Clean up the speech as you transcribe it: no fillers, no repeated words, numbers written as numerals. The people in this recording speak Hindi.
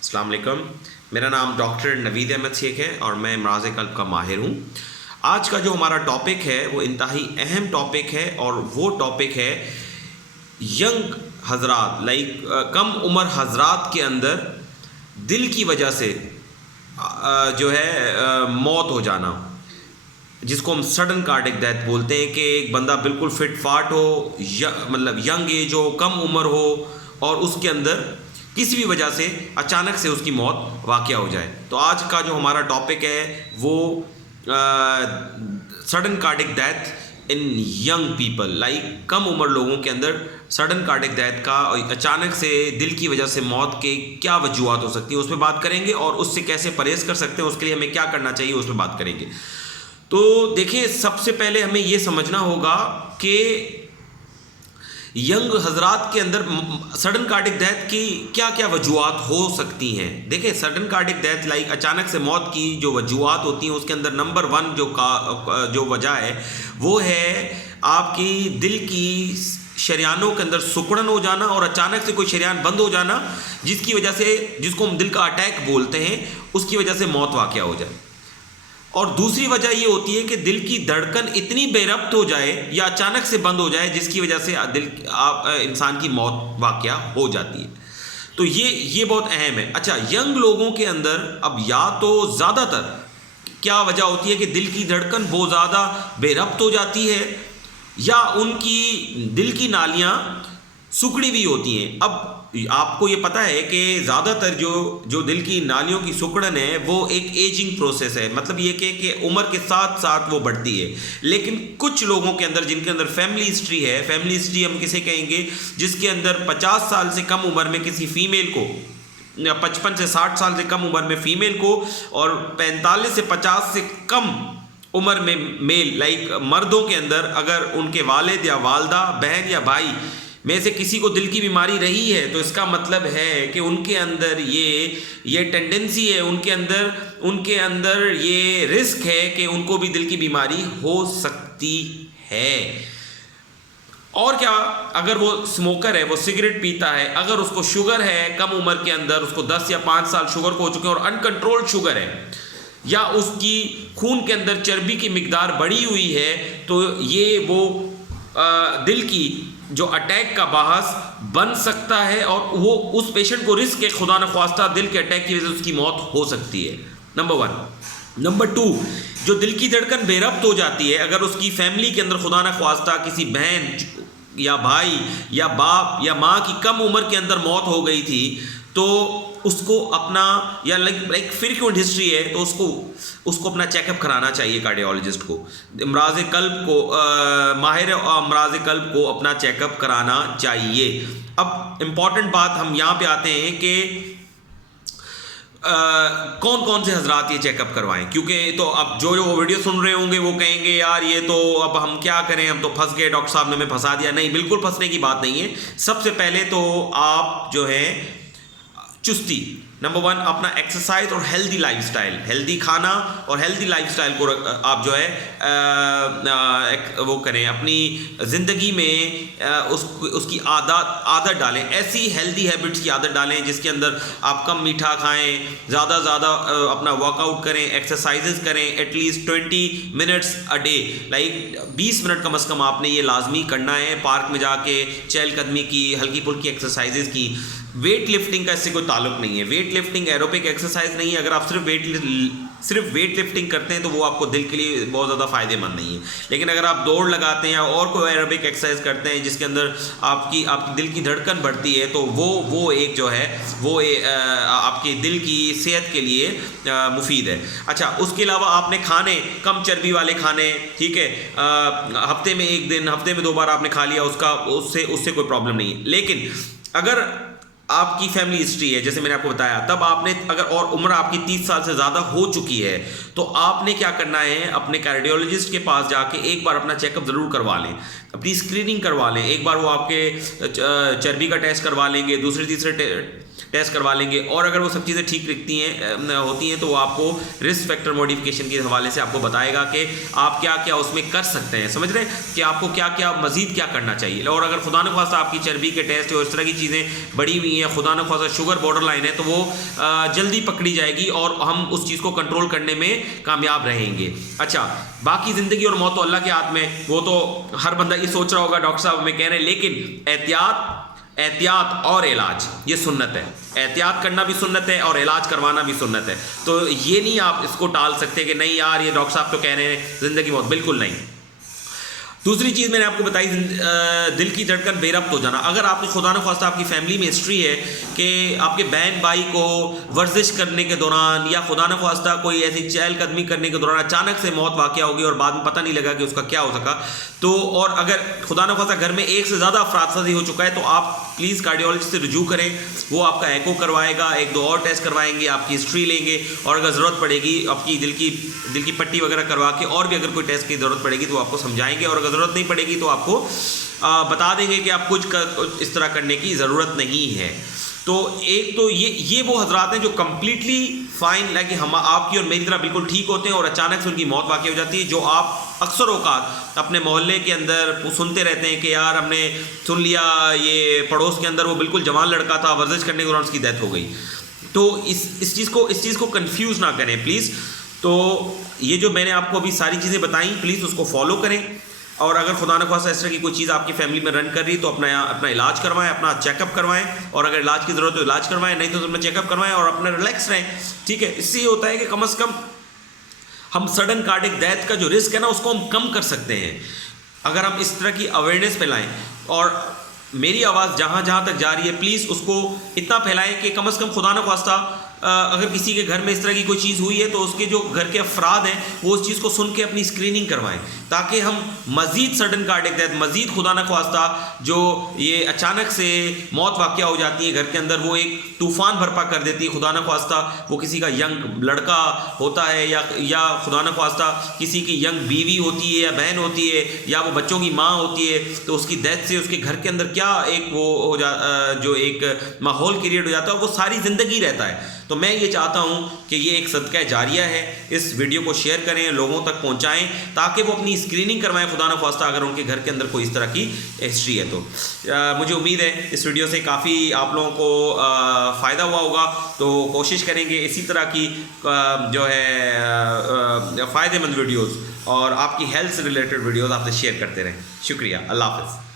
अस्सलाम वालेकुम। मेरा नाम डॉक्टर नवीद अहमद शेख है और मैं अमराज़ क़ल्ब का माहिर हूँ। आज का जो हमारा टॉपिक है वो इंतहाई अहम टॉपिक है और वो टॉपिक है यंग हजरात कम उम्र हजरात के अंदर दिल की वजह से जो है मौत हो जाना, जिसको हम सडन कार्डिक डेथ बोलते हैं कि एक बंदा बिल्कुल फिट फाट हो, मतलब यंग एज हो, कम उम्र हो और उसके अंदर किसी भी वजह से अचानक से उसकी मौत वाक़या हो जाए। तो आज का जो हमारा टॉपिक है वो sudden cardiac death in young people, कम उम्र लोगों के अंदर सडन कार्डिक डेथ का, अचानक से दिल की वजह से मौत के क्या वजूहत हो सकती है उस पर बात करेंगे और उससे कैसे परहेज़ कर सकते हैं, उसके लिए हमें क्या करना चाहिए उस पर बात करेंगे। तो देखिए, सबसे पहले हमें ये समझना होगा कि यंग हजरात के अंदर सडन कार्डिक डेथ की क्या क्या वजूहत हो सकती हैं। देखिए, सडन कार्डिक डेथ अचानक से मौत की जो वजूहत होती हैं उसके अंदर नंबर 1 जो वजह है वो है आपकी दिल की शरियानों के अंदर सिकुड़न हो जाना और अचानक से कोई शरियान बंद हो जाना, जिसकी वजह से, जिसको हम दिल का अटैक बोलते हैं, उसकी वजह से मौत वाक़या हो जाए। और दूसरी वजह ये होती है कि दिल की धड़कन इतनी बेरब्त हो जाए या अचानक से बंद हो जाए जिसकी वजह से इंसान की मौत वाक़या हो जाती है। तो ये बहुत अहम है। अच्छा, यंग लोगों के अंदर अब या तो ज़्यादातर क्या वजह होती है कि दिल की धड़कन बहुत ज़्यादा बेरब्त हो जाती है या उनकी दिल की नालियाँ सिकुड़ी हुई होती हैं। अब आपको ये पता है कि ज़्यादातर जो दिल की नालियों की सिकुड़न है वो एक एजिंग प्रोसेस है, मतलब ये कि उम्र के साथ साथ वो बढ़ती है। लेकिन कुछ लोगों के अंदर जिनके अंदर फैमिली हिस्ट्री है, फैमिली हिस्ट्री हम किसे कहेंगे, जिसके अंदर 50 साल से कम उम्र में किसी फीमेल को, 55 से 60 साल से कम उम्र में फीमेल को और 45 से 50 से कम उम्र में मेल मर्दों के अंदर अगर उनके वालिद या वालदा, बहन या भाई में से किसी को दिल की बीमारी रही है तो इसका मतलब है कि उनके अंदर ये टेंडेंसी है, उनके अंदर ये रिस्क है कि उनको भी दिल की बीमारी हो सकती है। और क्या, अगर वो स्मोकर है, वो सिगरेट पीता है, अगर उसको शुगर है कम उम्र के अंदर, उसको 10 या 5 साल शुगर को हो चुके हैं और अनकंट्रोल्ड शुगर है, या उसकी खून के अंदर चर्बी की मिकदार बढ़ी हुई है, तो ये वो दिल की जो अटैक का बाहस बन सकता है और वो उस पेशेंट को रिस्क है, खुदा न ख्वास्ता दिल के अटैक की वजह से उसकी मौत हो सकती है। नंबर 1। नंबर 2, जो दिल की धड़कन बेरब्त हो जाती है, अगर उसकी फैमिली के अंदर खुदा न ख्वास्ता किसी बहन या भाई या बाप या माँ की कम उम्र के अंदर मौत हो गई थी तो उसको अपना, या फ्रीक्वेंट हिस्ट्री है तो उसको अपना चेकअप कराना चाहिए कार्डियोलॉजिस्ट को, अमराज़ क़ल्ब को, माहिर अमराज़ क़ल्ब को अपना चेकअप कराना चाहिए। अब इम्पॉर्टेंट बात हम यहाँ पे आते हैं कि कौन कौन से हजरात ये चेकअप करवाएं, क्योंकि तो अब जो वीडियो सुन रहे होंगे वो कहेंगे यार ये तो अब हम क्या करें, हम तो फंस गए, डॉक्टर साहब ने हमें फंसा दिया। नहीं, बिल्कुल फंसने की बात नहीं है। सबसे पहले तो आप जो है चुस्ती, नंबर 1 अपना एक्सरसाइज और हेल्दी लाइफस्टाइल, हेल्दी खाना और हेल्दी लाइफस्टाइल को आप जो है वो करें, अपनी ज़िंदगी में उसकी आदत डालें, ऐसी हेल्दी हैबिट्स की आदत डालें जिसके अंदर आप कम मीठा खाएं, ज़्यादा अपना वर्कआउट करें, एक्सरसाइजेस करें, at least 20 minutes a day, 20 minute कम से कम आपने ये लाजमी करना है। पार्क में जाके चहलकदमी की, हल्की फुल्की एक्सरसाइजेस की। वेट लिफ्टिंग का इससे कोई ताल्लुक नहीं है। वेट लिफ्टिंग एरोबिक एक्सरसाइज नहीं है। अगर आप सिर्फ वेट लिफ्टिंग करते हैं तो वो आपको दिल के लिए बहुत ज़्यादा फ़ायदेमंद नहीं है। लेकिन अगर आप दौड़ लगाते हैं और कोई एरोबिक एक्सरसाइज करते हैं जिसके अंदर आपकी दिल की धड़कन बढ़ती है तो वो एक जो है वो आपके दिल की सेहत के लिए मुफीद है। अच्छा, उसके अलावा आपने खाने कम चर्बी वाले खाने, ठीक है, हफ्ते में 1 दिन, हफ्ते में 2 बार आपने खा लिया, उससे कोई प्रॉब्लम नहीं है। लेकिन अगर आपकी फैमिली हिस्ट्री है, जैसे मैंने आपको बताया, तब आपने अगर और उम्र आपकी 30 साल से ज़्यादा हो चुकी है तो आपने क्या करना है, अपने कार्डियोलॉजिस्ट के पास जाके एक बार अपना चेकअप ज़रूर करवा लें, अपनी स्क्रीनिंग करवा लें। एक बार वो आपके चर्बी का टेस्ट करवा लेंगे, दूसरे तीसरे टेस्ट करवा लेंगे, और अगर वो सब चीज़ें ठीक होती हैं तो वो आपको रिस्क फैक्टर मॉडिफिकेशन के हवाले से आपको बताएगा कि आप क्या क्या उसमें कर सकते हैं, समझ रहे हैं कि आपको क्या क्या मज़ीद क्या करना चाहिए। और अगर खुदा न ख्वास्ता आपकी चर्बी के टेस्ट और इस तरह की चीज़ें बढ़ी हुई हैं, खुदा न ख्वास्ता शुगर बॉर्डर लाइन है, तो वो जल्दी पकड़ी जाएगी और हम उस चीज़ को कंट्रोल करने में कामयाब रहेंगे। अच्छा, बाकी ज़िंदगी और मौत तो अल्लाह के हाथ में, वो तो हर बंदा ये सोच रहा होगा डॉक्टर साहब हमें कह रहे हैं, लेकिन एहतियात और इलाज ये सुन्नत है। एहतियात करना भी सुन्नत है और इलाज करवाना भी सुन्नत है। तो ये नहीं आप इसको टाल सकते कि नहीं यार ये डॉक्टर साहब तो कह रहे हैं ज़िंदगी मौत, बिल्कुल नहीं। दूसरी चीज़ मैंने आपको बताई, दिल की धड़कन बेरब्त हो जाना। अगर आपने खुदा न ख्वास्ता आपकी फैमिली में हिस्ट्री है कि आपके बहन भाई को वर्जिश करने के दौरान या खुदा न ख्वास्ता कोई ऐसी चहलकदमी करने के दौरान अचानक से मौत वाक़या होगी और बाद में पता नहीं लगा कि उसका क्या हो सका, तो और अगर खुदा न ख्वास्ता घर में एक से ज़्यादा अफराद हो चुका है, तो आप प्लीज़ कार्डियोलॉजिस्ट से रुजू करें। वो आपका एको करवाएगा, 1-2 और टेस्ट करवाएंगे, आपकी हिस्ट्री लेंगे, और अगर ज़रूरत पड़ेगी आपकी दिल की पट्टी वगैरह करवा के और भी अगर कोई टेस्ट की ज़रूरत पड़ेगी तो आपको समझाएंगे, और अगर ज़रूरत नहीं पड़ेगी तो आपको बता देंगे कि आप कुछ इस तरह करने की ज़रूरत नहीं है। तो एक तो ये वो हजरात हैं जो कम्प्लीटली फाइन, लाइक हम आपकी और मेरी तरह बिल्कुल ठीक होते हैं और अचानक से उनकी मौत वाक़ई हो जाती है, जो आप अक्सर औकात अपने मोहल्ले के अंदर सुनते रहते हैं कि यार हमने सुन लिया ये पड़ोस के अंदर वो बिल्कुल जवान लड़का था, वर्जिश करने के दौरान उसकी डेथ हो गई। तो इस चीज़ को कंफ्यूज ना करें प्लीज़। तो ये जो मैंने आपको अभी सारी चीज़ें बताई, प्लीज़ उसको फॉलो करें, और अगर खुदा न ख़ास्ता इस तरह की कोई चीज़ आपकी फैमिली में रन कर रही तो अपना इलाज करवाएं, अपना चेकअप करवाएं, और अगर इलाज की ज़रूरत हो इलाज करवाएं, नहीं तो अपना चेकअप करवाएं और अपना रिलैक्स रहें, ठीक है। इससे ये होता है कि कम से कम हम सडन कार्डिक डेथ का जो रिस्क है ना उसको हम कम कर सकते हैं अगर हम इस तरह की अवेयरनेस फैलाएं। और मेरी आवाज़ जहाँ जहाँ तक जा रही है प्लीज़ उसको इतना फैलाएं कि कम से कम खुदा न ख्वास्ता अगर किसी के घर में इस तरह की कोई चीज़ हुई है तो उसके जो घर के अफराद हैं वो उस चीज़ को सुन के अपनी स्क्रीनिंग करवाएं, ताकि हम मज़ीद सडन कार्डिक डेथ, मज़ीद खुदा न ख्वास्ता जो ये अचानक से मौत वाक़या हो जाती है घर के अंदर, वो एक तूफ़ान बर्पा कर देती है। खुदा न ख्वास्ता वो किसी का यंग लड़का होता है या खुदा न ख्वास्ता किसी की यंग बीवी होती है या बहन होती है या वो बच्चों की माँ होती है, तो उसकी डेथ से उसके घर के अंदर क्या एक वो जो एक माहौल क्रिएट हो जाता है, वो सारी ज़िंदगी रहता है। तो मैं ये चाहता हूँ कि ये एक सदका जारिया है, इस वीडियो को शेयर करें, लोगों तक पहुँचाएँ, ताकि वो अपनी स्क्रीनिंग करवाएं खुदा न ख्वास्ता अगर उनके घर के अंदर कोई इस तरह की हिस्ट्री है। तो मुझे उम्मीद है इस वीडियो से काफ़ी आप लोगों को फ़ायदा हुआ होगा। तो कोशिश करेंगे इसी तरह की जो है फ़ायदेमंद वीडियोज़ और आपकी हेल्थ से रिलेटेड वीडियोज़ आपसे शेयर करते रहें। शुक्रिया, अल्लाह हाफ़िज़।